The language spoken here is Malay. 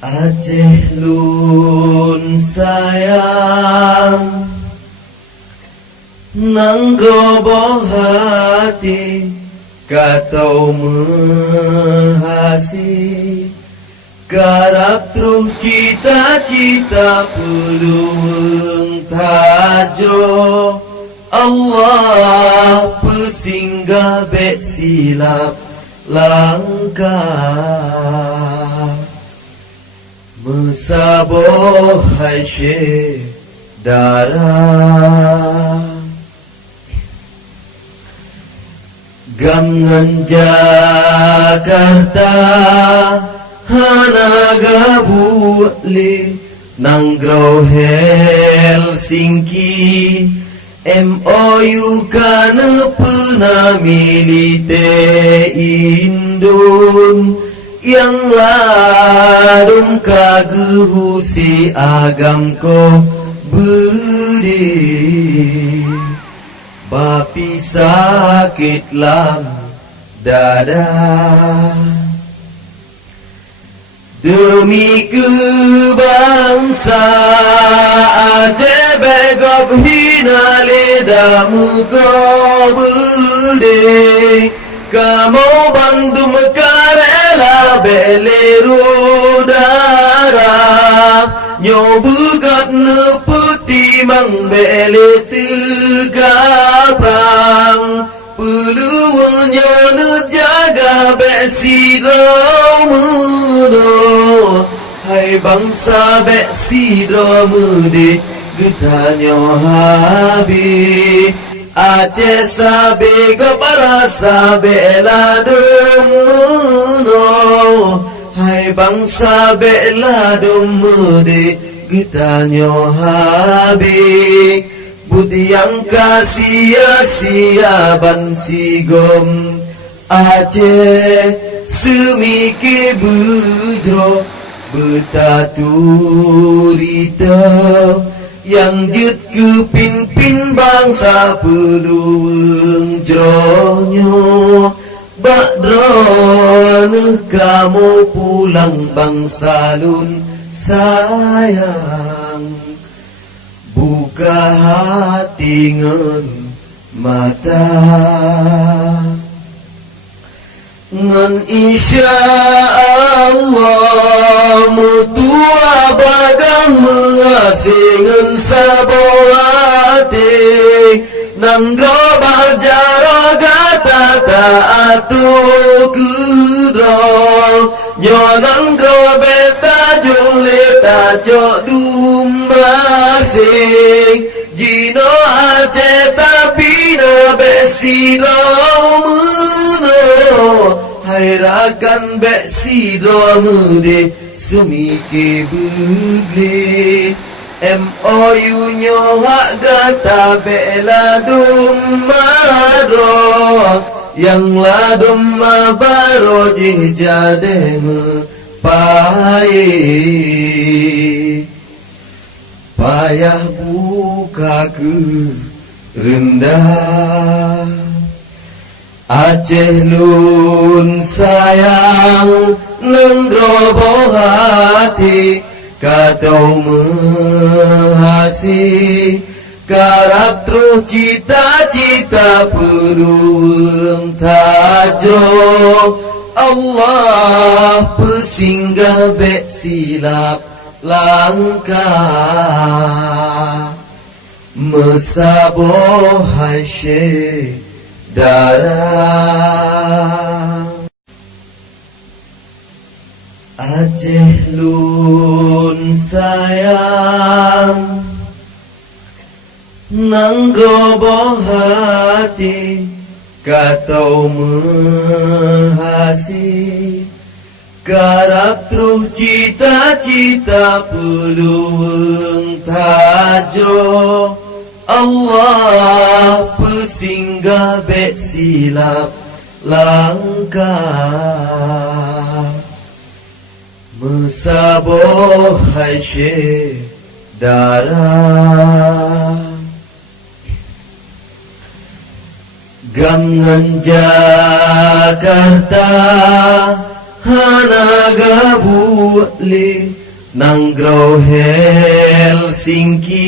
Aceh lun sayang, nang roboh hati, katau menghasi, garap terus cita-cita peluang tajro. Allah pesinggah bek silap langkah, mesaboh hai syekh darah. Gamngan Jakarta hanaga buatli, nanggrau Helsinki, MOU kana pernah milite Indon, yang ladum kagehu si agam ko beri, bapi sakit lam dada. Demi kebangsa Aceh begop hina lidamu kau berde, kamu bantu mekarela beleru darah, nyobugat nepeti mang bele tegar perang, peluangnya nejaga besi romudo. Hai bangsa besi romude getanya habi, Aceh sabe keparasa bela domudo. Hai bangsa bela domude getanya habi, budi yang sia-sia ban sigom. Aceh semike bujro betaturita, yang jet kepin-pin bangsa peluang jronyo. Bakdron kamu pulang bangsa lun sayang, buka hati ngen mata, ngan insya Allah mutua bagam mengasingan saboate, nanggo bajaro gata taatu kudro, nyonang beta juleta jok dumbasing, jino Aceh tapi na besino muno. Hai rakan besi romude semike bugli, MOU nyohak gata bela dumaro, yang ladum mabaro jade mepai, payah buka ke rendah. Aceh lun sayang nenggroboh hati, katau menghasi, garap terus cita-cita peluang tajro. Allah pesinggah bek silap langkah, mesaboh hai syekh darah. Aceh lun sayang nang roboh hati, katau menghasi, garap terus cita-cita peluang tajro. Allah pesinggah bek silap langkah, mesaboh hai syekh darah. Gamngan Jakarta hanaga buatli nang grow Helsinki